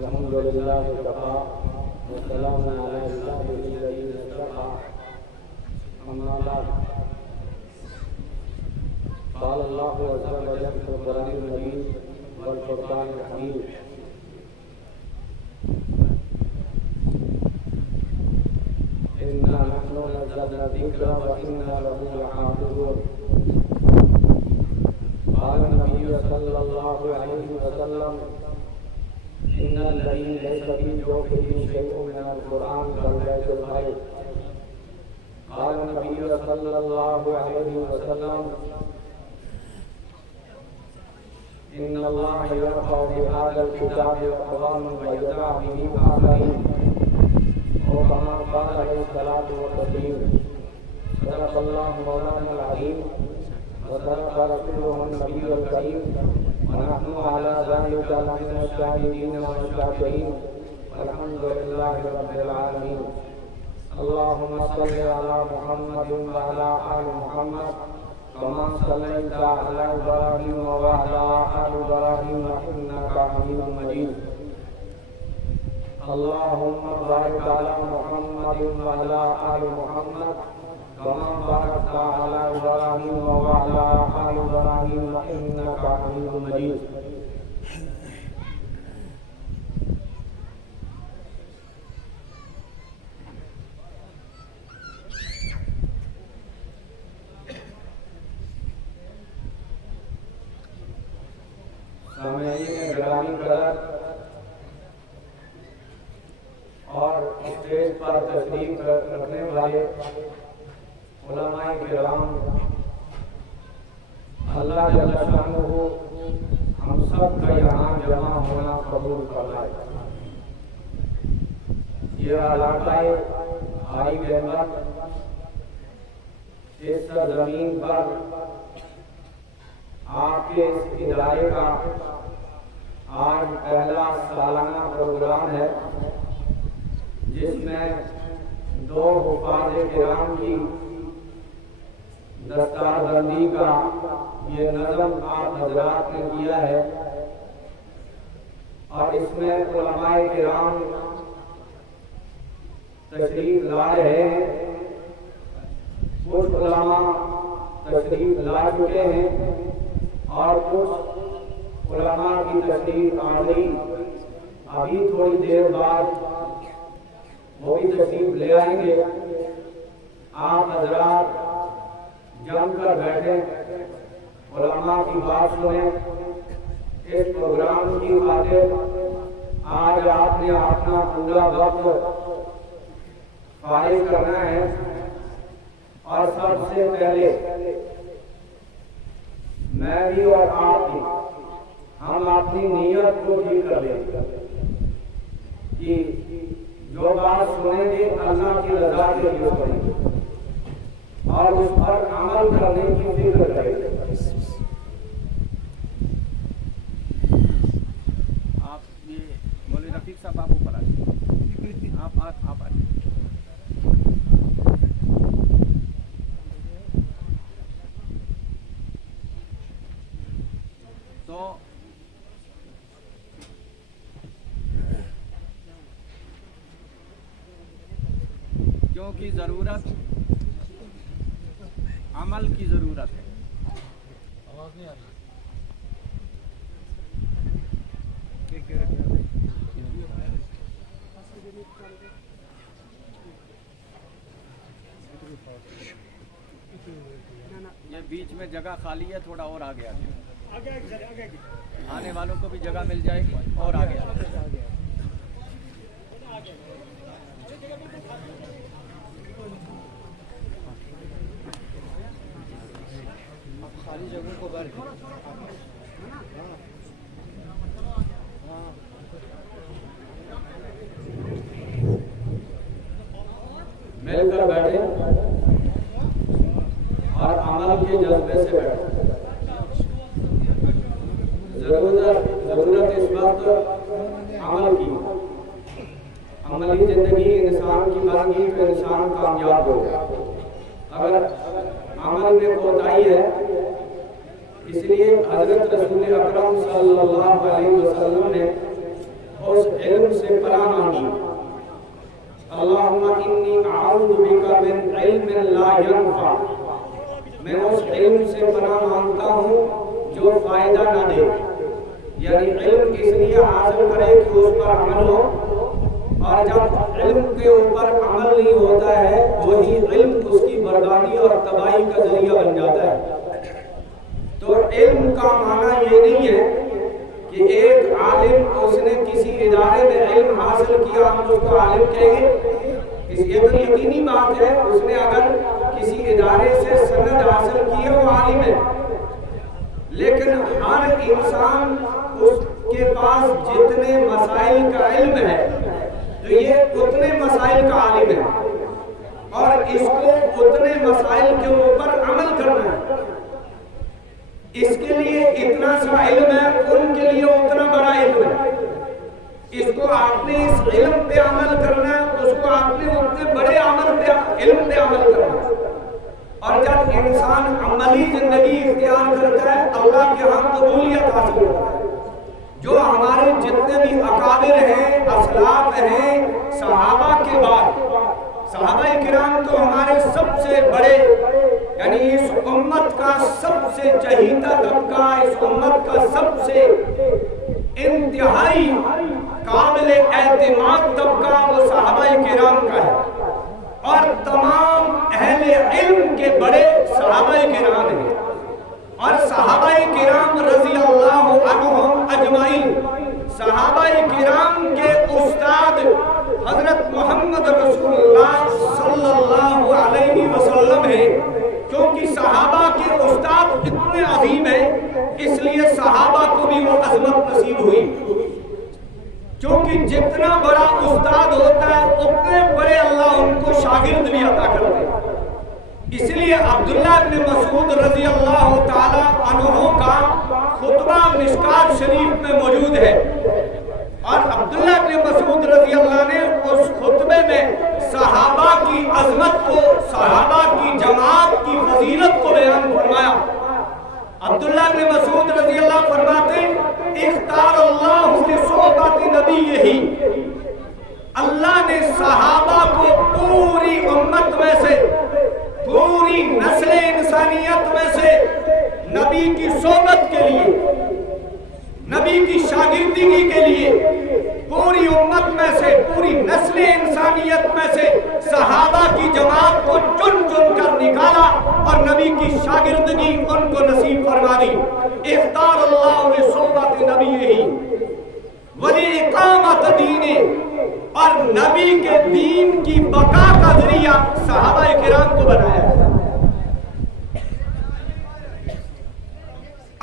الحمد لله وكفى والسلام على عباده الذين اصطفى أما بعد قال الله عز وجل في القرآن المجيد والفرقان الحميد إنا نحن نزلنا الذكر وإنا له لحافظون قال النبي صلى الله عليه وسلم إن الذي ليس في جوفه شيء من القرآن كالبيت الخير قال النبي صلى الله عليه وسلم إن الله يرفع بهذا الكتاب أقواما ويضع به آخرين وكما قال عليه الصلاة والتسليم صدق الله مولانا العظيم وصدق رسوله النبي الكريم ونحن على ذلك لمن الشاهدين والشاكرين والحمد لله رب العالمين. اللهم صل على محمد وعلى آل محمد كما صليت على إبراهيم وعلى آل إبراهيم إنك حميد مجيد. اللهم بارك على محمد وعلى آل محمد كما باركت على إبراهيم وعلى آل إبراهيم إنك حميد مجيد. سامعین گرامی قدر اور اسٹیج پر تشریف رکھنے والے علماء کرام، اللہ جل شانہ ہم سب کا یہاں جمع ہونا قبول فرمائے. یہ علاقہ ہائی جنت اس زمین پر آپ کے اس ادارے کا آج پہلا سالانہ پروگرام ہے، جس میں دو حفاظ کرام کی دستاربندی کا یہ نظم آپ حضرات نے کیا ہے، اور اس میں علماء کرام تشریف لا رہے ہیں. کچھ علماء تشریف لا چکے ہیں اور کچھ علماء کی تشریف آ گئی. ابھی تھوڑی دیر بعد وہ بھی تشریف لے آئیں گے. آپ حضرات جم کر بیٹھیں، علماء کی بات سنیں. اس پروگرام کی خاطر آج آپ نے اپنا پورا وقت فارغ کرنا ہے، اور سب سے پہلے میں بھی اور آپ بھی ہم اپنی نیت کو ٹھیک کر لیں کہ جو بات سنیں گے اللہ کی رضا کے لیے پڑھیں گے اور اس پر عمل کرنے کی فکر کریں گے. آپ یہ مولوی رفیق صاحب آپ اوپر آ جائیں. آپ آ جائیں. تو کیونکہ ضرورت عمل کی ضرورت ہے. آواز نہیں آ رہی. یہ بیچ میں جگہ خالی ہے، تھوڑا اور آگے آنے والوں کو بھی جگہ مل جائے گی اور آگے خالی جگہوں کو بھر مل کر بیٹھے اور عمل کے جذبے سے بیٹھے. ضرورت اس وقت عمل کی. عملی زندگی انسان کی بنی تو انسان کامیاب ہو. اگر عمل میں کوتاہی ہے، اس لیے حضرت رسول اکرم صلی اللہ علیہ وسلم نے اس علم علم سے پناہ مانگی. اللہم انی اعوذ بک من علم لا ینفع. میں اس علم سے پناہ مانگتا ہوں جو فائدہ نہ دے. یعنی علم اس لیے حاصل کرے کہ اس پر عمل ہو، اور جب علم کے اوپر عمل نہیں ہوتا ہے وہی علم اس کی بربادی اور تباہی کا ذریعہ بن جاتا ہے. تو علم کا معنی یہ نہیں ہے کہ ایک عالم اس نے کسی ادارے میں علم حاصل کیا ہم اس کو عالم کہیں گے. یہ تو یقینی بات ہے، اس نے اگر کسی ادارے سے سند حاصل کی ہے وہ عالم ہے. لیکن ہر انسان اس کے پاس جتنے مسائل کا علم ہے تو یہ اتنے مسائل کا عالم ہے، اور اس کو اتنے مسائل کے اوپر عمل کرنا ہے. اس کے لیے اتنا سا علم ہے، ان کے لیے اتنا بڑا علم ہے. اس کو آپ نے اس علم پہ عمل کرنا ہے، اس کو آپ نے اتنے بڑے عمل پہ علم پہ عمل کرنا ہے. اور جب انسان عملی زندگی اختیار کرتا ہے اللہ کے ہاں قبولیت حاصل کرتا ہے. جو ہمارے جتنے بھی اکابر ہیں، اسلاف ہیں، صحابہ کے بعد صحابہ کرام تو ہمارے سب سے بڑے، یعنی اس امت کا سب سے چہیتا طبقہ، اس امت کا سب سے انتہائی قابل اعتماد طبقہ وہ صحابہ کرام کا ہے. اور تمام اہل علم کے بڑے صحابہ کرام ہیں. اور صحابہ کرام رضی اللہ عنہم اجمعین، صحابہ کرام کے استاد حضرت محمد رسول اللہ صلی اللہ علیہ وسلم ہیں. کیونکہ صحابہ کے استاد اتنے عظیم ہیں اس لیے صحابہ کو بھی وہ عظمت نصیب ہوئی. کیونکہ جتنا بڑا استاد ہوتا ہے اتنے بڑے اللہ ان کو شاگرد بھی عطا کرتے ہیں. اس لیے عبداللہ بن مسعود رضی اللہ تعالی عنہ کا خطبہ مشکات شریف میں موجود ہے. اور عبداللہ بن مسعود رضی اللہ نے اس خطبے میں صحابہ کی عظمت کو، صحابہ کی جماعت کی فضیلت کو بیان فرمایا. عبداللہ بن مسعود رضی اللہ فرماتے اختار اللہ لصحبت نبیہ، اللہ نے صحابہ کو پوری امت میں سے، پوری نسل انسانیت میں سے نبی کی صحبت کے لیے، نبی کی شاگردگی کے لیے پوری امت میں سے، پوری نسل انسانیت میں سے صحابہ کی جماعت کو چن چن کر نکالا اور نبی کی شاگردگی ان کو نصیب فرما دی. اختار اللہ لصحبت نبیہ وَلِإِقَامَةِ دِینِهِ، اور نبی کے دین کی بقا کا ذریعہ صحابہ کرام کو بنایا.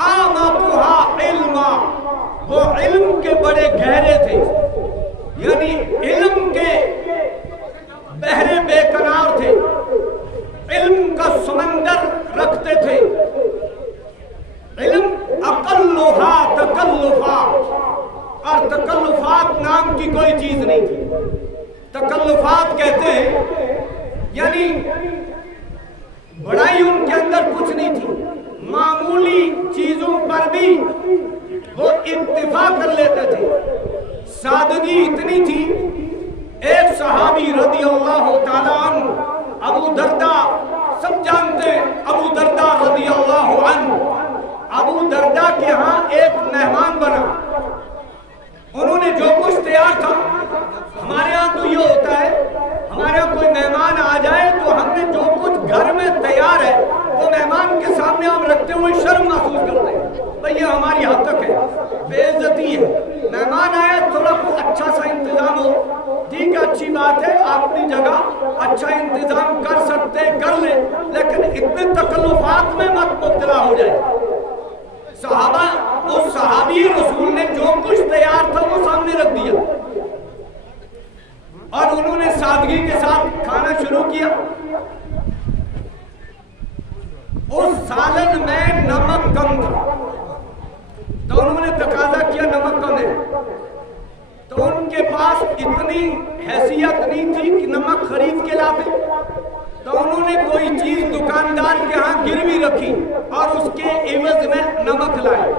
آمَتُهَا عِلْمًا، وہ علم کے بڑے گہرے تھے، یعنی علم کے بحر بے کنار تھے، علم کا سمندر رکھتے تھے. علم اقلها تکلفا، اور تکلفات نام کی کوئی چیز نہیں تھی. تکلفات کہتے ہیں یعنی بڑائی ان کے اندر کچھ نہیں تھی، معمولی چیزوں پر بھی وہ اتفاق کر لیتے تھے. سادگی اتنی تھی. ایک صحابی رضی اللہ تعالیٰ عنہ ابو دردہ، سب جانتے ہیں ابو دردہ رضی اللہ عنہ. ابو دردہ کے ہاں ایک مہمان بنا. انہوں نے جو کچھ تیار تھا، ہمارے ہاں تو یہ ہوتا ہے ہمارے ہاں کوئی مہمان آ جائے تو ہم نے جو کچھ گھر میں تیار ہے وہ مہمان کے سامنے ہم رکھتے ہوئے شرم محسوس کرتے ہیں، بھئی یہ ہماری حد تک ہے، بے عزتی ہے. مہمان آئے تھوڑا کچھ اچھا سا انتظام ہو، ٹھیک ہے اچھی بات ہے، آپ اپنی جگہ اچھا انتظام کر سکتے کر لیں، لیکن اتنے تکلفات میں مت مبتلا ہو جائے. صحابہ، اس صحابی رسول نے جو کچھ تیار تھا وہ سامنے رکھ دیا اور انہوں نے سادگی کے ساتھ کھانا شروع کیا. اس سالن میں نمک کم تھا تو انہوں نے تقاضا کیا نمک کم ہے. تو ان کے پاس اتنی حیثیت نہیں تھی کہ نمک خرید کے لاتے، تو انہوں نے کوئی چیز دکاندار کے ہاں گروی رکھی اور اس کے عوض میں نمک لائے.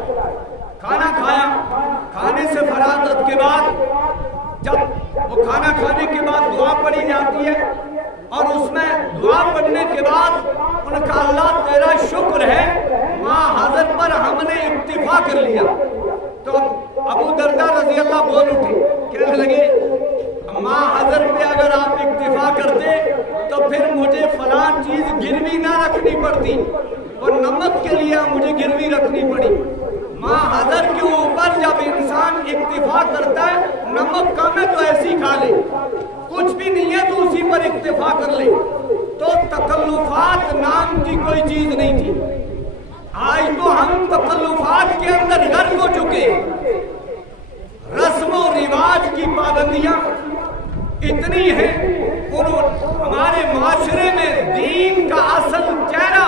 کھانا کھایا، کھانے سے فراغت کے بعد جب وہ کھانا کھانے کے بعد دعا پڑھی جاتی ہے اور اس میں دعا پڑھنے کے بعد ان کا اللہ تیرا شکر ہے ماں حضر پر ہم نے اکتفا کر لیا، تو ابو درداء رضی اللہ بول اٹھے، کہنے لگے ماں حضر پہ اگر آپ اکتفا کرتے تو پھر مجھے فلاں چیز گروی نہ رکھنی پڑتی، اور نمک کے لیے مجھے گروی رکھنی پڑی۔ ماں حضر کے اوپر جب انسان اکتفا کرتا ہے، نمک کم ہے تو ایسی کھا لے، کچھ بھی نہیں ہے تو اسی پر اکتفا کر لے، تو تکلفات نام کی کوئی چیز نہیں تھی۔ آج تو ہم تکلفات کے اندر غرق ہو چکے، رسم و رواج کی پابندیاں اتنی ہیں، ہمارے معاشرے میں دین کا اصل چہرہ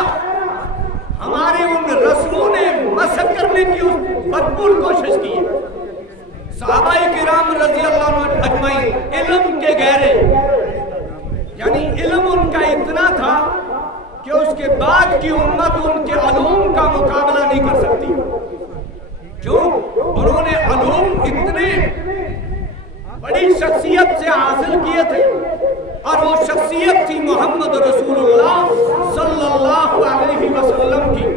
ہمارے ان رسموں نے مسخ کرنے کی بھرپور کوشش کی ہے۔ صحابہ کرام رضی اللہ عنہ اجمعین علم کے گہرے، یعنی علم ان کا اتنا تھا کہ اس کے بعد کی امت ان کے علوم کا مقابلہ نہیں کر سکتی، کیوں؟ انہوں نے علوم اتنے بڑی شخصیت سے حاصل کیے تھے، اور وہ شخصیت تھی محمد رسول اللہ صلی اللہ علیہ وسلم کی۔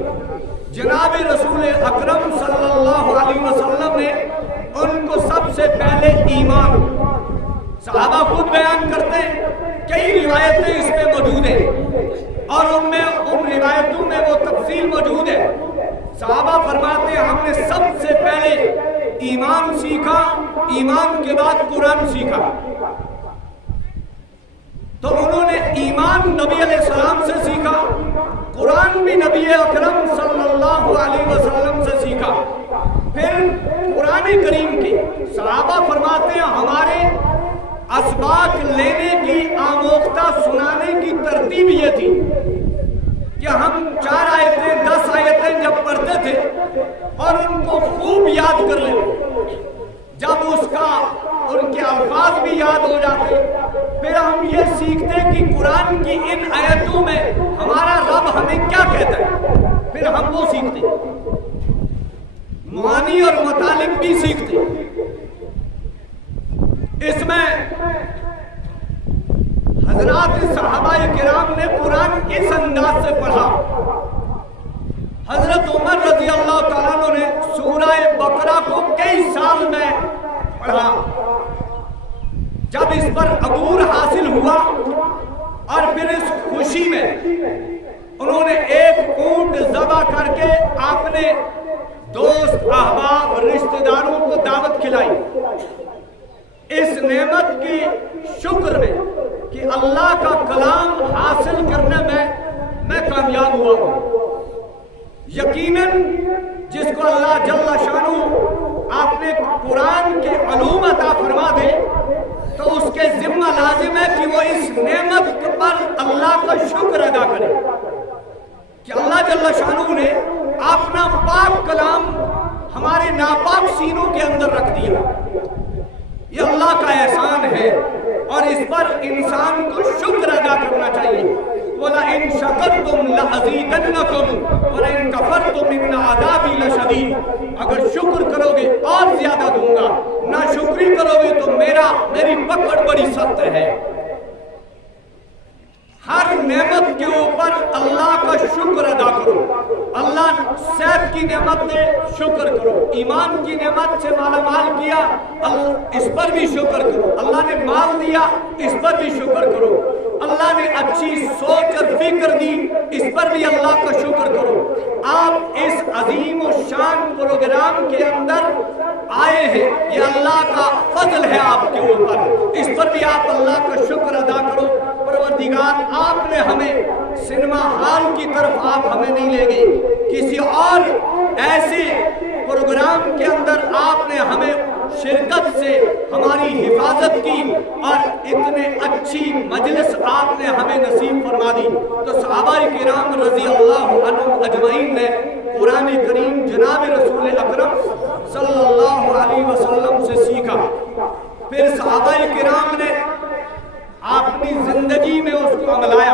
جناب رسول اکرم صلی اللہ علیہ وسلم نے ان کو سب سے پہلے ایمان، صحابہ خود بیان کرتے ہیں، کئی روایتیں اس میں موجود ہیں اور ان روایتوں میں وہ تفصیل موجود ہے۔ صحابہ فرماتے ہیں ہم نے سب سے پہلے ایمان سیکھا، ایمان کے بعد قرآن سیکھا۔ تو انہوں نے ایمان نبی علیہ السلام سے سیکھا، قرآن بھی نبی اکرم صلی اللہ علیہ وسلم سے سیکھا۔ پھر قرآن کریم کی صحابہ فرماتے ہیں ہمارے اسباق لینے کی، آموختہ سنانے کی ترتیب یہ تھی کہ ہم 4 آیتیں 10 آیتیں جب پڑھتے تھے اور ان کو خوب یاد کر لیتے، جب اس کا ان کے الفاظ بھی یاد ہو جاتے، پھر ہم یہ سیکھتے کہ قرآن کی ان آیتوں میں ہمارا رب ہمیں کیا کہتا ہے، پھر ہم وہ سیکھتے، معانی اور مطالب بھی سیکھتے۔ اس میں حضرات صحابہ کرام نے قرآن اس انداز سے پڑھا۔ حضرت عمر رضی اللہ تعالیٰ عنہ نے سورہ بقرہ کو کئی سال میں پڑھا، جب اس پر عبور حاصل ہوا اور پھر اس خوشی میں انہوں نے ایک اونٹ ذبح کر کے اپنے دوست احباب رشتہ داروں کو دعوت کھلائی، اس نعمت کی شکر میں کہ اللہ کا کلام حاصل کرنے میں کامیاب ہوا ہوں۔ یقیناً جس کو اللہ جل شانہ اپنے قرآن کے علوم عطا فرما دے تو اس کے ذمہ لازم ہے کہ وہ اس نعمت پر اللہ کا شکر ادا کرے کہ اللہ جل شانہ نے اپنا پاک کلام ہمارے ناپاک سینوں کے اندر رکھ دیا۔ یہ اللہ کا احسان ہے اور اس پر انسان کو شکر ادا کرنا چاہیے۔ وَلَئِن شَكَرْتُمْ لَأَزِيدَنَّكُمْ وَلَئِن كَفَرْتُمْ إِنَّ عَذَابِي لَشَدِيدٌ، اگر شکر کرو گے اور زیادہ دوں گا، ناشکری کرو گے تو میری پکڑ بڑی سخت ہے۔ ہر نعمت کے اوپر اللہ کا شکر ادا کرو۔ اللہ صحت کی نعمت نے شکر کرو، ایمان کی نعمت سے مالا مال کیا اس پر بھی شکر کرو، اللہ نے مال دیا اس پر بھی شکر کرو، اللہ نے اچھی سوچ اور فکر دی اس پر بھی اللہ کا شکر کرو۔ آپ اس عظیم و شان پروگرام کے اندر آئے ہیں، یہ اللہ کا فضل ہے آپ کے اوپر، اس پر بھی آپ اللہ کا شکر ادا کرو۔ پروردگار آپ نے ہمیں سنیما ہال کی طرف آپ ہمیں نہیں لے گئے، کسی اور ایسے پروگرام کے اندر آپ نے ہمیں شرکت سے ہماری حفاظت کی اور اتنے اچھی مجلس آپ نے ہمیں نصیب فرما دی۔ تو صحابہ کرام رضی اللہ عنہم اجمعین نے قرآن کریم جناب رسول اکرم صلی اللہ علیہ وسلم سے سیکھا، پھر صحابہ کرام نے اپنی زندگی میں اس کو عملایا۔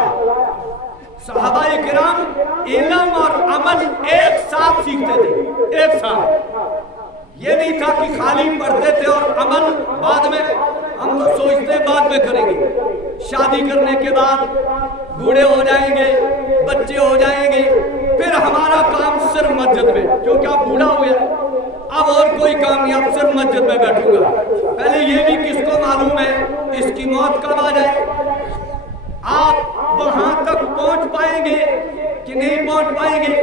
صحابہ کرام علم اور عمل ایک ساتھ سیکھتے تھے، ایک ساتھ، یہ نہیں تھا کہ خالی پڑھتے تھے اور عمل بعد میں، ہم تو سوچتے بعد میں کریں گے، شادی کرنے کے بعد بوڑھے ہو جائیں گے، بچے ہو جائیں گے، پھر ہمارا کام صرف مسجد میں، کیونکہ آپ بوڑھا ہو گیا اب اور کوئی کام نہیں، اب صرف مسجد میں بیٹھوں گا۔ پہلے یہ بھی کس کو معلوم ہے اس کی موت کب آ جائے؟ آپ وہاں تک پہنچ پائیں گے کہ نہیں پہنچ پائیں گے،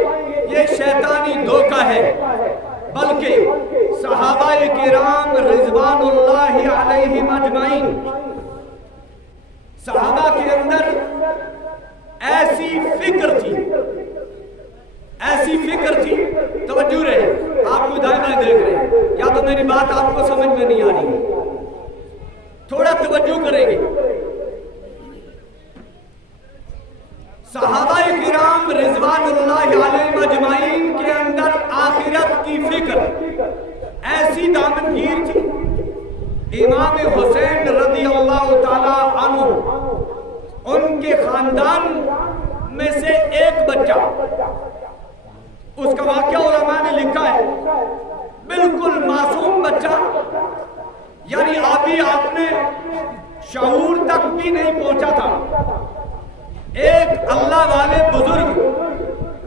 یہ شیطانی دھوکہ ہے۔ بلکہ صحابہ کرام رضوان اللہ علیہم اجمعین، صحابہ کے اندر ایسی فکر تھی، ایسی فکر تھی، توجہ رہے، آپ کو دائیں بائیں دیکھ رہے ہیں یا تو میری بات آپ کو سمجھ میں نہیں آ رہی، تھوڑا توجہ کریں گے۔ صحابہ کرام رضوان اللہ علیہم اجمعین کے اندر آخرت کی فکر ایسی دامنگیر تھی۔ امام حسین رضی اللہ تعالی عنہ، ان کے خاندان میں سے ایک بچہ، اس کا واقعہ علماء نے لکھا ہے، بالکل معصوم بچہ، یعنی ابھی آپ نے شعور تک بھی نہیں پہنچا تھا۔ ایک اللہ والے بزرگ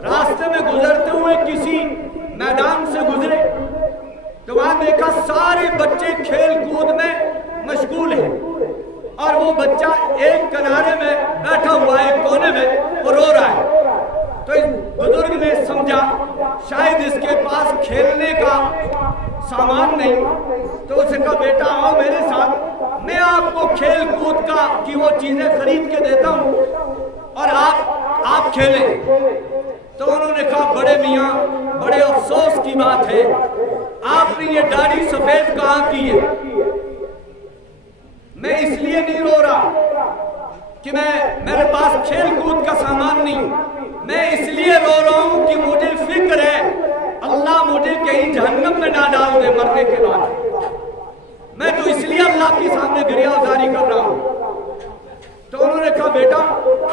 راستے میں گزرتے ہوئے کسی میدان سے گزرے تو وہاں دیکھا سارے بچے کھیل کود میں مشغول ہیں اور وہ بچہ ایک کنارے میں بیٹھا ہوا ہے، ایک کونے میں، وہ رو رہا ہے۔ تو اس بزرگ نے سمجھا شاید اس کے پاس کھیلنے کا سامان نہیں، تو اسے کہا بیٹا آؤ میرے ساتھ، میں آپ کو کھیل کود کا کی وہ چیزیں خرید کے دیتا ہوں اور آپ کھیلیں۔ تو انہوں نے کہا بڑے میاں بڑے افسوس کی بات ہے، آپ نے یہ داڑھی سفید کہاں کی ہے؟ میں اس لیے نہیں رو رہا کہ میرے پاس کھیل کود کا سامان نہیں، میں اس لیے رو رہا ہوں کہ مجھے فکر ہے اللہ مجھے کہیں جہنم میں نہ ڈال دے مرنے کے بعد، میں تو اس لیے اللہ کے سامنے گریہ زاری کر رہا ہوں۔ تو انہوں نے کہا بیٹا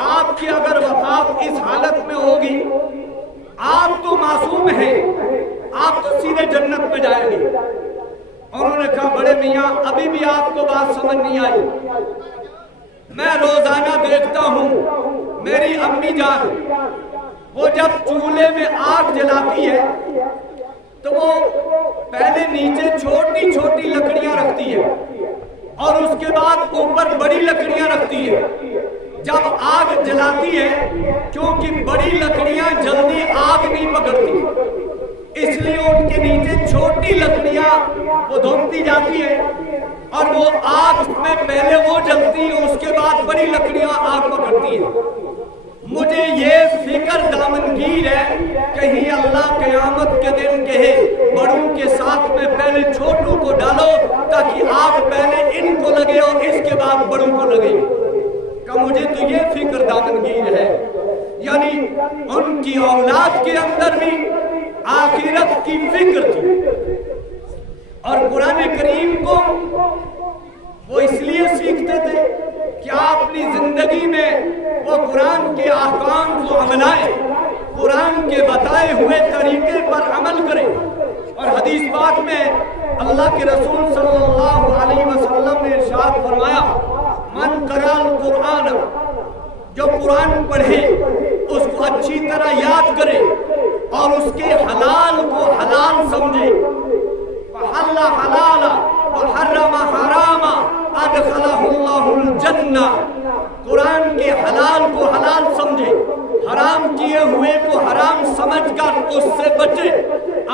آپ کی اگر وفات اس حالت میں ہوگی، آپ تو معصوم ہیں، آپ تو سیدھے جنت میں جائیں گے۔ انہوں نے کہا بڑے میاں ابھی بھی آپ کو بات سمجھ نہیں آئی، میں روزانہ دیکھتا ہوں میری امی جان وہ جب چولہے میں آگ جلاتی ہے تو وہ پہلے نیچے چھوٹی چھوٹی لکڑیاں رکھتی ہے اور اس کے بعد اوپر بڑی لکڑیاں رکھتی ہے۔ جب آگ جلاتی ہے کیونکہ بڑی لکڑیاں جلدی آگ نہیں پکڑتی، اس لیے ان کے نیچے چھوٹی لکڑیاں وہ دھومتی جاتی ہیں اور وہ آگ میں پہلے وہ جلتی ہیں، اس کے بعد بڑی لکڑیاں آگ پکڑتی ہیں۔ مجھے یہ فکر دامنگیر ہے کہیں اللہ قیامت کے دن کہے بڑوں کے ساتھ میں پہلے چھوٹوں کو ڈالو تاکہ آگ پہلے ان کو لگے اور اس کے بعد بڑوں کو لگے، کہ مجھے تو یہ فکر دامنگیر ہے۔ یعنی ان کی اولاد کے اندر بھی آخرت کی فکر تھی اور قرآن کریم کو وہ اس لیے سیکھتے تھے کہ آپ اپنی زندگی میں وہ قرآن کے احکام کو عملائیں، قرآن کے بتائے ہوئے طریقے پر عمل کریں۔ اور حدیث پاک میں اللہ کے رسول صلی اللہ علیہ وسلم نے ارشاد فرمایا من قرأ القرآن، جو قرآن پڑھے اس کو اچھی طرح یاد کرے اور اس کے حلال کو حلال سمجھے، وحل حلالا وحرم حراما ادخلہ اللہ الجنہ، قرآن کے حلال کو حلال سمجھے، حرام کیے ہوئے کو حرام سمجھ کر اس سے بچے،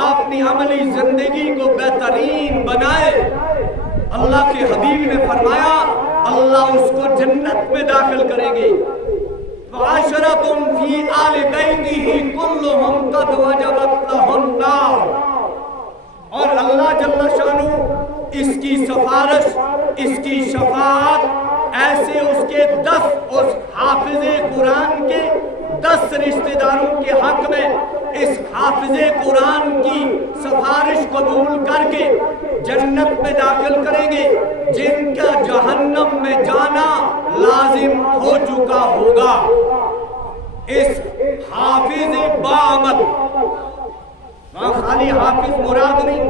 اپنی عملی زندگی کو بہترین بنائے۔ اللہ کے حبیب نے فرمایا اللہ اس کو جنت میں داخل کریں گے۔ وعشرۃ فی آل بیتہ کلھم قد وجبت لہ النار، اور اللہ جل شانہ اس کی سفارش، اس کی شفاعت ایسے اس کے 10 اس حافظ قرآن کے 10 رشتہ داروں کے حق میں اس حافظ قرآن کی سفارش قبول کر کے جنت میں داخل کریں گے جن کا جہنم میں جانا لازم ہو چکا ہوگا۔ اس حافظ باعمل، وہاں خالی حافظ مراد نہیں،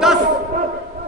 10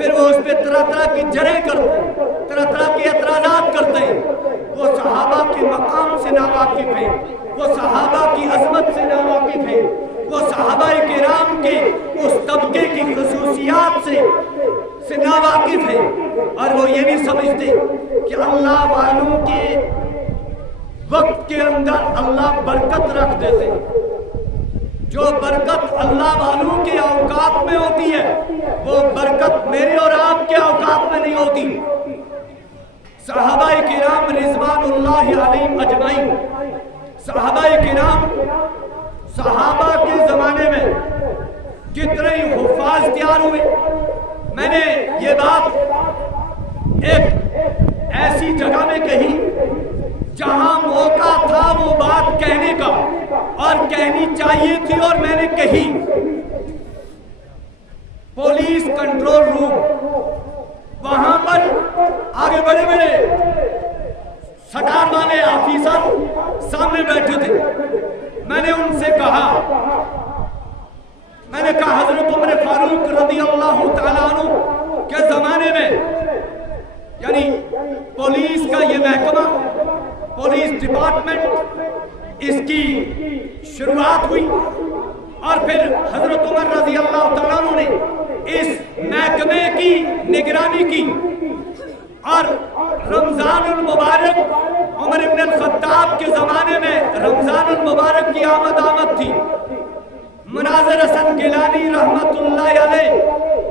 پھر وہ اس پہ طرح طرح کی جریں کرتے ہیں، طرح طرح کے اعتراضات کرتے ہیں. وہ صحابہ کے مقام سے ناواقف ہیں، وہ صحابہ کی عظمت سے ناواقف ہیں، وہ صحابہ کرام کے اس طبقے کی خصوصیات سے ناواقف ہیں، اور وہ یہ نہیں سمجھتے کہ اللہ والوں کے وقت کے اندر اللہ برکت رکھ دیتے ہیں. جو برکت اللہ والوں کے اوقات میں ہوتی ہے وہ برکت میرے اور آپ کے اوقات میں نہیں ہوتی. صحابہ کرام رضوان اللہ علیہم اجمعین، صحابہ کرام، صحابہ کے زمانے میں کتنے حفاظ تیار ہوئے. میں نے یہ بات ایک ایسی جگہ میں کہی جہاں موقع تھا وہ بات کہنے کا اور کہنی چاہیے تھی، اور میں نے کہی. پولیس کنٹرول روم، وہاں پر آگے بڑے بڑے سٹار والے آفیسر سامنے بیٹھے تھے. میں نے ان سے کہا حضرت عمر فاروق رضی اللہ تعالیٰ عنہ کے زمانے میں، یعنی پولیس کا یہ محکمہ، پولیس ڈپارٹمنٹ، اس کی شروعات ہوئی، اور پھر حضرت عمر رضی اللہ تعالیٰ عنہ نے اس محکمے کی نگرانی کی، اور رمضان المبارک، عمر ابن الخطاب کے زمانے میں رمضان المبارک کی آمد تھی. مناظر حسن گیلانی رحمت اللہ علیہ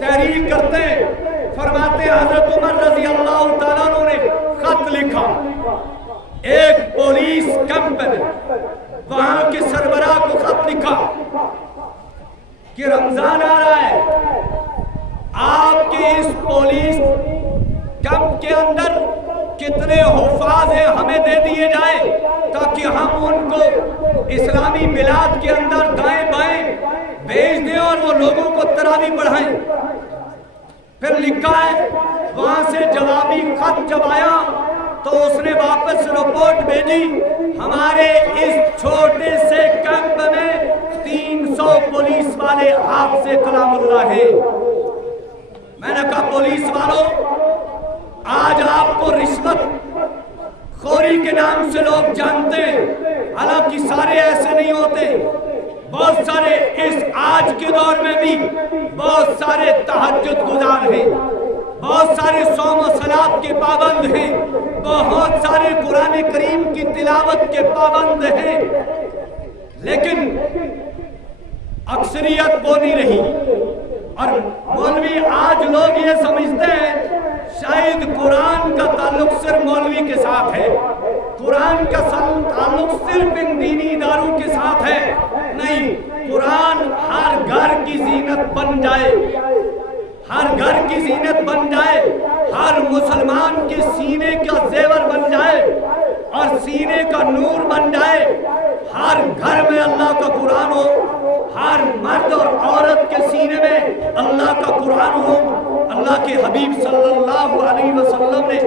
تحریر کرتے ہیں، فرماتے ہیں حضرت عمر رضی اللہ تعالیٰ عنہ نے خط لکھا ایک پولیس کیمپ میں، وہاں کے سربراہ کو خط لکھا کہ رمضان آ رہا ہے، آپ کے اس پولیس کیمپ کے اندر کتنے حفاظ ہیں ہمیں دے دیے جائیں تاکہ ہم ان کو اسلامی بلاد کے اندر دائیں بائیں بھیج دیں اور وہ لوگوں کو تراویح پڑھائیں. پھر لکھا ہے وہاں سے جوابی خط جب آیا تو اس نے واپس رپورٹ بھیجی، ہمارے اس چھوٹے سے کیمپ میں 300 پولیس والے آپ سے کلام اللہ ہے. میں نے کہا پولیس والوں، آج آپ کو رشوت خوری کے نام سے لوگ جانتے ہیں، حالانکہ سارے ایسے نہیں ہوتے. بہت سارے اس آج کے دور میں بھی بہت سارے تہجد گزار ہیں، بہت سارے صوم و صلات کے پابند ہیں، بہت سارے قرآن کریم کی تلاوت کے پابند ہیں، لیکن اکثریت وہ نہیں رہی. اور مولوی آج لوگ یہ سمجھتے ہیں شاید قرآن کا تعلق صرف مولوی کے ساتھ ہے، قرآن کا تعلق صرف ان دینی اداروں کے ساتھ ہے. نہیں، قرآن ہر گھر کی زینت بن جائے، ہر گھر کی زینت بن جائے، ہر مسلمان کے سینے کا زیور بن جائے اور سینے کا نور بن جائے. ہر گھر میں اللہ کا قرآن ہو، ہر مرد اور عورت کے سینے میں اللہ کا قرآن ہو. اللہ کے حبیب صلی اللہ علیہ وسلم نے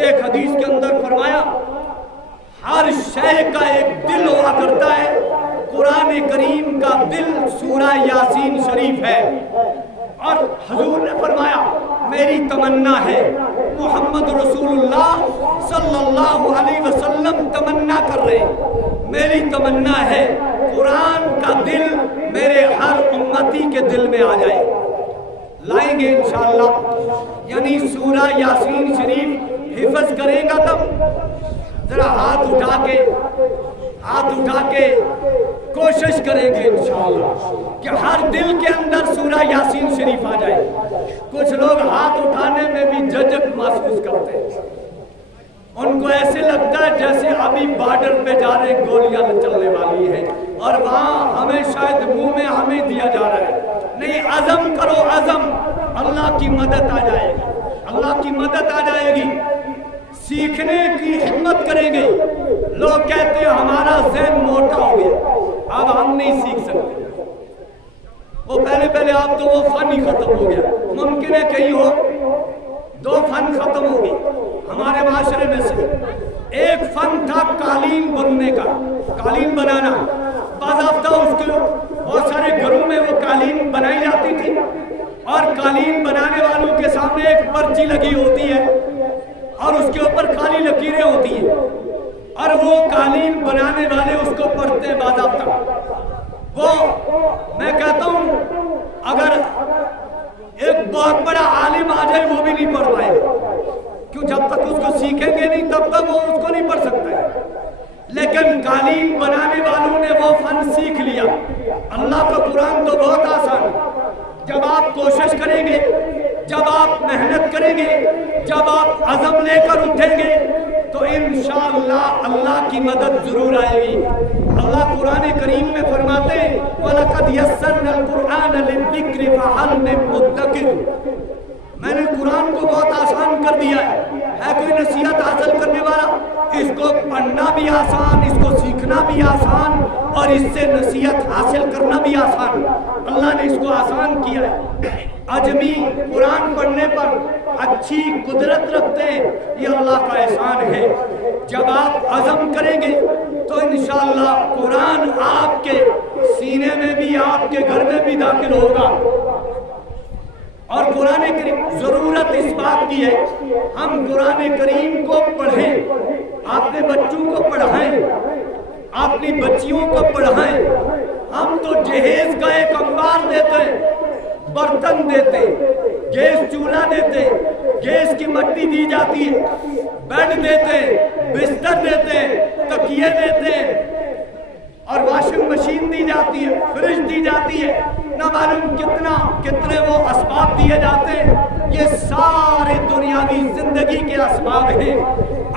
ایک حدیث کے اندر فرمایا ہر شے کا ایک دل ہوا کرتا ہے، قرآن کریم کا دل سورہ یاسین شریف ہے. اور حضور نے فرمایا میری تمنا ہے، محمد رسول اللہ صلی اللہ علیہ وسلم تمنا کر رہے ہیں، میری تمنا ہے قرآن کا دل میرے ہر امتی کے دل میں آ جائے. لائیں گے انشاءاللہ، یعنی سورہ یاسین شریف حفظ کرے گا تب. ذرا ہاتھ اٹھا کے کوشش کریں گے انشاءاللہ کہ ہر دل کے اندر سورہ یاسین شریف آ جائے. کچھ لوگ ہاتھ اٹھانے میں بھی جھجک محسوس کرتے ہیں، ان کو ایسے لگتا ہے جیسے ابھی بارڈر پہ جا رہے گولیاں چلنے والی ہیں اور وہاں ہمیں شاید منہ میں ہمیں دیا جا رہا ہے. نہیں، عزم کرو، عزم، اللہ کی مدد آ جائے گی، اللہ کی مدد آ جائے گی. سیکھنے کی ہمت کریں گے. لوگ کہتے ہیں ہمارا ذہن موٹا ہو گیا، اب ہم نہیں سیکھ سکتے. وہ پہلے آپ تو وہ فن ہی ختم ہو گیا. ممکن ہے کہیں ہو 2 فن ختم ہو گئی ہمارے معاشرے میں سے. ایک فن تھا قالین بننے کا، قالین بنانا. بعض ہفتہ اس کے بہت سارے گھروں میں وہ قالین بنائی جاتی تھی اور قالین بنانے والوں کے سامنے ایک پرچی لگی ہوتی ہے اور اس کے اوپر کالی لکیریں ہوتی ہیں اور وہ قالین بنانے والے اس کو پڑھتے ہیں باضابطہ. وہ میں کہتا ہوں اگر ایک بہت بڑا عالم آ جائے وہ بھی نہیں پڑھ پائے، کیوں؟ جب تک اس کو سیکھیں گے نہیں تب تک وہ اس کو نہیں پڑھ سکتا ہے. لیکن قالین بنانے والوں نے وہ فن سیکھ لیا. اللہ کا قرآن تو بہت آسان ہے. جب آپ کوشش کریں گے، جب آپ محنت کریں گے، جب آپ عزم لے کر اٹھیں گے تو انشاءاللہ اللہ کی مدد ضرور آئے گی. اللہ قرآن کریم میں فرماتے ہیں وَلَقَدْ يَسَّرْنَا الْقُرْآنَ لِلذِّكْرِ فَهَلْ مِن مُدَّكِرٍ. میں نے قرآن کو بہت آسان کر دیا ہے کوئی نصیحت حاصل کرنے والا؟ اس کو پڑھنا بھی آسان، اس کو سیکھنا بھی آسان اور اس سے نصیحت حاصل کرنا بھی آسان. اللہ نے اس کو آسان کیا ہے. اجمی قرآن پڑھنے پر اچھی قدرت رکھتے ہیں، یہ اللہ کا احسان ہے. جب آپ عزم کریں گے تو انشاءاللہ قرآن آپ کے سینے میں بھی، آپ کے گھر میں بھی داخل ہوگا. اور قرآن کریم ضرورت اس بات کی ہے ہم قرآن کریم کو پڑھیں. اپنے بچوں کو پڑھائیں، اپنی بچیوں کو پڑھائیں. ہم تو جہیز کا ایک انبار دیتے ہیں، برتن دیتے، گیس چولہا دیتے، گیس کی مٹی دی جاتی ہے، بیڈ دیتے، بستر دیتے، تکیے دیتے اور واشنگ مشین دی جاتی ہے، فریج دی جاتی ہے، نہ معلوم کتنے وہ اسباب دیے جاتے ہیں. یہ سارے دنیاوی زندگی کے اسباب ہیں.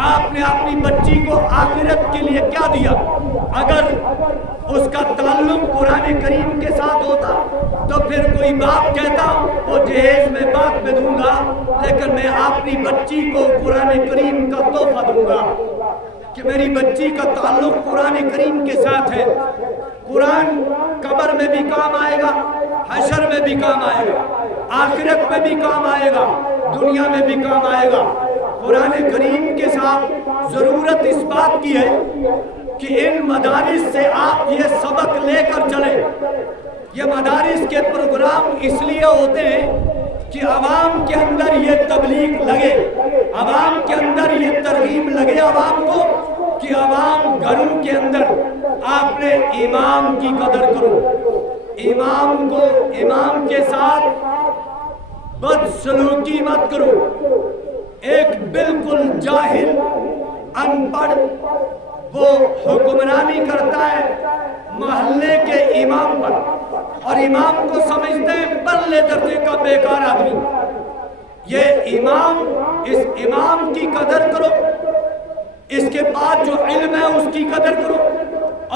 آپ نے اپنی بچی کو آخرت کے لیے کیا دیا؟ اگر اس کا تعلق قرآن کریم کے ساتھ ہوتا تو پھر کوئی باپ کہتا وہ جہیز میں بعد میں دوں گا، لیکن میں اپنی بچی کو قرآن کریم کا تحفہ دوں گا کہ میری بچی کا تعلق قرآن کریم کے ساتھ ہے. قرآن قبر میں بھی کام آئے گا، حشر میں بھی کام آئے گا، آخرت میں بھی کام آئے گا، دنیا میں بھی کام آئے گا. قرآن کریم کے ساتھ ضرورت اس بات کی ہے کہ ان مدارس سے آپ یہ سبق لے کر چلیں. یہ مدارس کے پروگرام اس لیے ہوتے ہیں کہ عوام کے اندر یہ تبلیغ لگے، عوام کے اندر یہ ترغیب لگے عوام کو کہ عوام گھروں کے اندر آپ نے امام کی قدر کرو، امام کے ساتھ بدسلوکی مت کرو. ایک بالکل جاہل ان پڑھ وہ حکمرانی کرتا ہے محلے کے امام پر اور امام کو سمجھتے ہیں پرلے درجے کا بیکار آدمی. یہ امام، اس امام کی قدر کرو، اس کے بعد جو علم ہے اس کی قدر کرو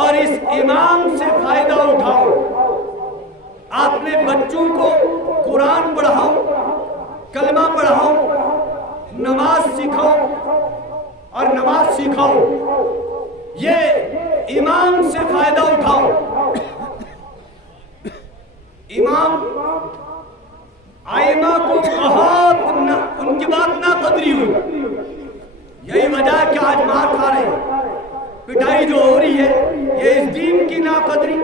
اور اس امام سے فائدہ اٹھاؤ. اپنے بچوں کو قرآن پڑھاؤ، کلمہ پڑھاؤ، نماز سکھاؤ اور نماز سکھاؤ. یہ امام سے فائدہ اٹھاؤ. امام آئمہ کو بہت ان کی بات نہ قدری ہوئی. یہی وجہ ہے کہ آج مار کھا رہے ہیں، پٹائی جو ہو رہی ہے یہ اس دین کی ناقدری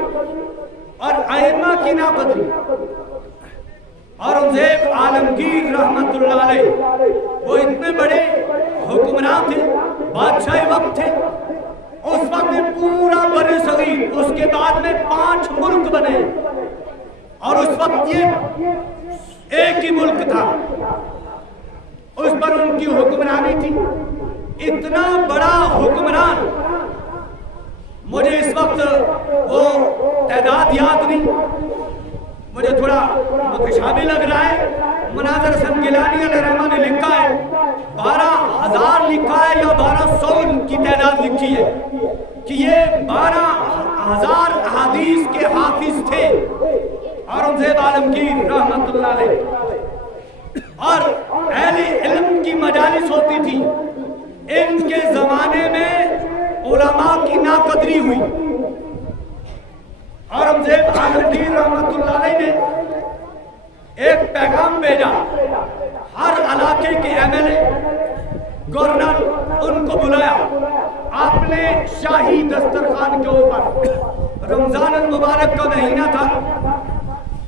اور آئمہ کی ناقدری. اورنگزیب عالمگیر رحمت اللہ علیہ وہ اتنے بڑے حکمران تھے، بادشاہ وقت تھے. اس وقت میں پورا بر صغیر، اس کے بعد میں 5 ملک بنے اور اس وقت یہ ایک ہی ملک تھا، اس پر ان کی حکمرانی تھی. اتنا بڑا حکمران، مجھے اس وقت وہ تعداد یاد نہیں، مجھے تھوڑا متشابہ لگ رہا ہے. مناظر حسن گیلانی علیہ رحمہ نے لکھا ہے 12,000 لکھا ہے یا 1200 کی تعداد لکھی ہے کہ یہ 12,000 احادیث کے حافظ تھے اورنگزیب عالمگیر رحمت اللہ علیہ. اور اہل علم کی مجالس ہوتی تھی. ان کے زمانے میں علماء کی ناقدری ہوئی. اورنگزیب عالمگیر رحمت اللہ علیہ نے ایک پیغام بھیجا، ہر علاقے کے MLA، گورنر ان کو بلایا. آپ نے شاہی دسترخوان کے اوپر، رمضان المبارک کا مہینہ تھا،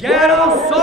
1100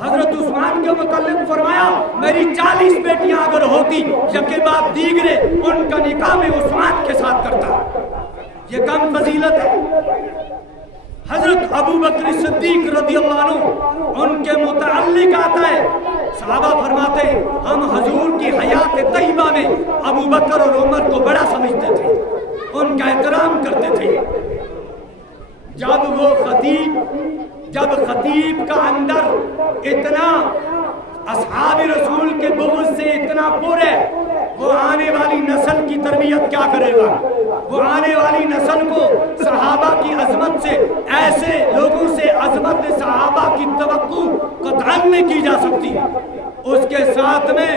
حضرت عثمان کے متعلق فرمایا میری 40 بیٹیاں اگر ہوتی یکے بعد دیگرے ان کا نکاح میں عثمان کے ساتھ کرتا. یہ کم فضیلت ہے. حضرت ابو بکر صدیق رضی اللہ عنہ ان کے متعلق آتا ہے صحابہ فرماتے ہیں ہم حضور کی حیات طیبہ میں ابو بکر اور عمر کو بڑا سمجھتے تھے, ان کا احترام کرتے تھے. جب خطیب کا اندر اتنا اصحاب رسول کے بغض سے اتنا پر ہے, وہ آنے والی نسل کی تربیت کیا کرے گا؟ وہ آنے والی نسل کو صحابہ کی عظمت سے, ایسے لوگوں سے عظمت صحابہ کی توقع قطعاً نہیں کی جا سکتی. اس کے ساتھ میں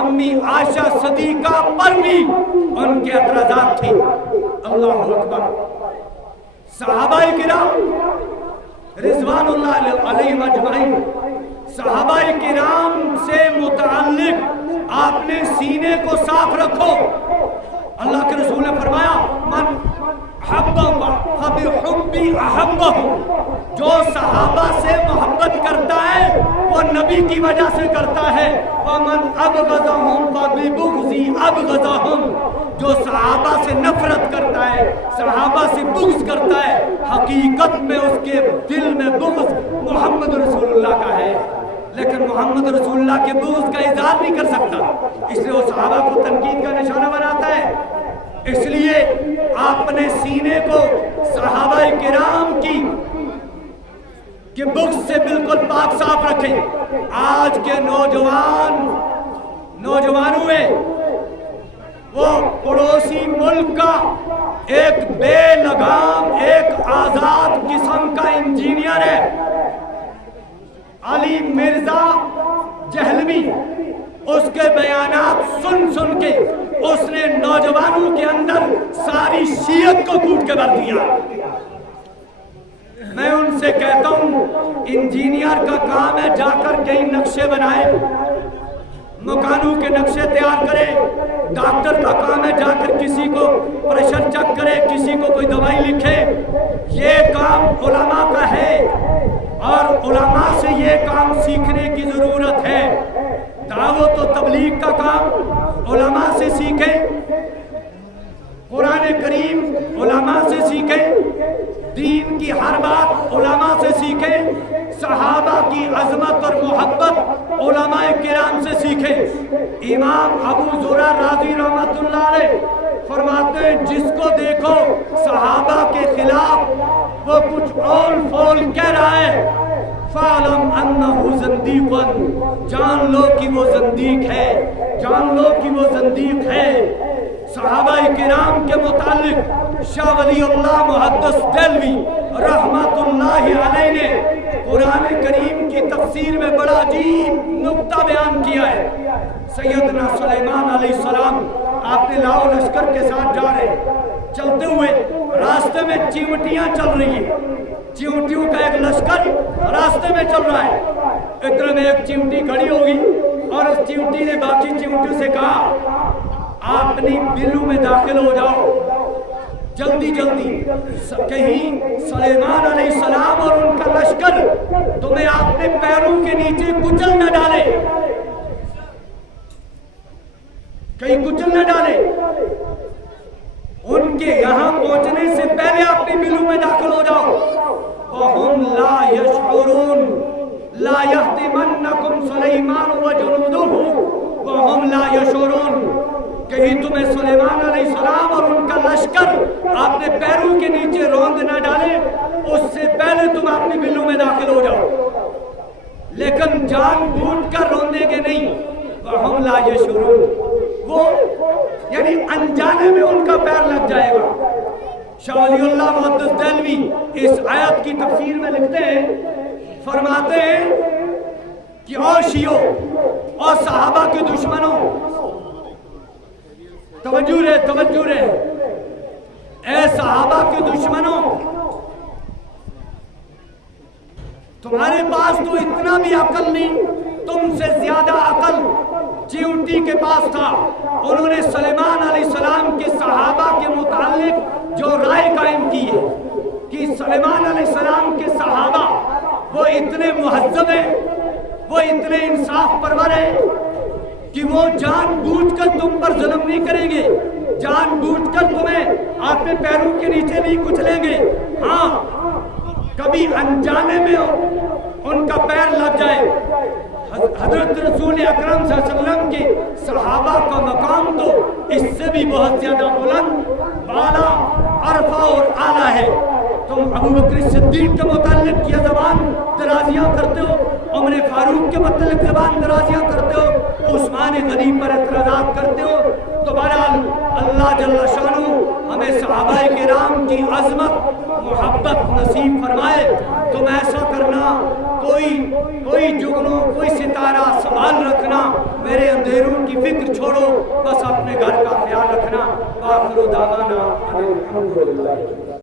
امی عائشہ صدیقہ پر بھی ان کے اعتراضات تھے. اللہ اکبر. صحابہ کرام رضوان اللہ علیہم اجمعین, صحابہ کرام سے متعلق آپ نے سینے کو صاف رکھو. اللہ کے رسول نے فرمایا من فبحبی احبہ, جو صحابہ سے محبت کرتا ہے وہ نبی کی وجہ سے کرتا ہے. ومن ابغضہم فببغضی ابغضہم, جو صحابہ سے نفرت کرتا ہے, صحابہ سے بغض کرتا ہے, حقیقت میں اس کے دل میں بغض محمد رسول اللہ کا ہے, لیکن محمد رسول اللہ کے بغض کا اظہار نہیں کر سکتا, اس لیے وہ صحابہ کو تنقید کا نشانہ بناتا ہے. اس لیے آپ اپنے سینے کو صحابہ کرام کی کہ بغض سے بالکل پاک صاف رکھیں. آج کے نوجوانوں میں وہ پڑوسی ملک کا ایک بے لگام, ایک آزاد قسم کا انجینئر ہے علی مرزا جہلوی. اس کے بیانات سن کے اس نے نوجوانوں کے اندر ساری شیعت کو کوٹ کے بھر دیا. میں ان سے کہتا ہوں انجینئر کا کام ہے جا کر کئی نقشے بنائے, مکانوں کے نقشے تیار کرے. ڈاکٹر کا کام ہے جا کر کسی کو پریشر چیک کرے, کسی کو کوئی دوائی لکھے. یہ کام علماء کا ہے اور علماء سے یہ کام سیکھنے کی ضرورت ہے. دعوت و تبلیغ کا کام علماء سے سیکھیں, قرآن کریم علماء سے سیکھیں, دین کی ہر بات علماء سے سیکھیں, صحابہ کی عظمت اور محبت علماء کرام سے سیکھیں. امام ابو زرع رازی رحمۃ اللہ علیہ فرماتے ہیں جس کو دیکھو صحابہ کے خلاف وہ کچھ اول فول کہہ رہا ہے, فَعْلَمْ أَنَّهُ زَنْدِيقٌ, جان لو کہ وہ زندیق ہے, جان لو کہ وہ زندیق ہے. صحابہ کرام کے متعلق شاہ ولی اللہ محدث دہلوی رحمت اللہ علیہ نے قرآن کریم کی تفسیر میں بڑا عجیب نقطہ بیان کیا ہے. سیدنا سلیمان علیہ السلام آپ نے لاؤ لشکر کے ساتھ جا رہے, چلتے ہوئے راستے میں چیونٹیاں چل رہی ہیں, چیونٹیوں کا ایک لشکر راستے میں چل رہا ہے. اتنے میں ایک چیونٹی کھڑی ہوگی اور اس چیونٹی نے باقی چیونٹیوں سے کہا آپ اپنی بلو میں داخل ہو جاؤ جلدی جلدی, کہیں سلیمان علیہ السلام اور ان کا لشکر تمہیں اپنے پیروں کے نیچے کچل نہ ڈالے, کہیں کچل نہ ڈالے. ان کے یہاں پہنچنے سے پہلے اپنی بلو میں داخل ہو جاؤ. وَهُمْ لَا يَشْعُرُونَ لَا يَحْتِمَنَّكُمْ سُلَيْمَانُ وَجُنُودُهُ وَهُمْ لَا يَشْعُرُونَ, کہیں تمہیں سلیمان علیہ السلام اور ان کا لشکر اپنے پیروں کے نیچے روند نہ ڈالے, اس سے پہلے تم اپنی بلو میں داخل ہو جاؤ. لیکن جان بوجھ کر روندے گے نہیں. وَهُمْ لَا يَشْعُرُونَ, وہ یعنی انجانے میں ان کا پیر لگ جائے گا. شاہ ولی اللہ محدث دہلوی اس آیت کی تفسیر میں لکھتے ہیں, فرماتے ہیں کہ اور شیعوں اور صحابہ کے دشمنوں, توجہ رہے, اے صحابہ کے دشمنوں, تمہارے پاس تو اتنا بھی عقل نہیں, تم سے زیادہ عقل چیونٹی کے پاس تھا. انہوں نے سلیمان علیہ السلام کے صحابہ کے متعلق جو رائے قائم کی ہے کہ سلیمان علیہ السلام کے صحابہ وہ اتنے مہذب ہیں, وہ اتنے انصاف پرور ہیں کہ وہ جان بوجھ کر تم پر ظلم نہیں کریں گے، جان بوجھ کر تمہیں اپنے پیروں کے نیچے نہیں کچلیں گے۔ ہاں کبھی انجانے میں ان کا پیر لگ جائے۔ حضرت رسول اکرم صلی اللہ علیہ وسلم کے صحابہ کا مقام تو اس سے بھی بہت زیادہ بلند، بالا، عرفہ اور اعلیٰ ہے۔ تم ابو بکر صدیق کے متعلق یہ زبان درازیاں کرتے ہو، عمر فاروق کے متعلق زبان درازیاں کرتے ہو، عثمان غنی پر اعتراضات کرتے ہو۔ تو بہرحال اللہ جل شانہ ہمیں صحابہ کرام کی عظمت محبت نصیب فرمائے۔ تم ایسا کرنا، کوئی جگنوں، کوئی ستارہ سنبھال رکھنا، میرے اندھیروں کی فکر چھوڑو، بس اپنے گھر کا خیال رکھنا۔ وآخر دعوانا الحمدللہ۔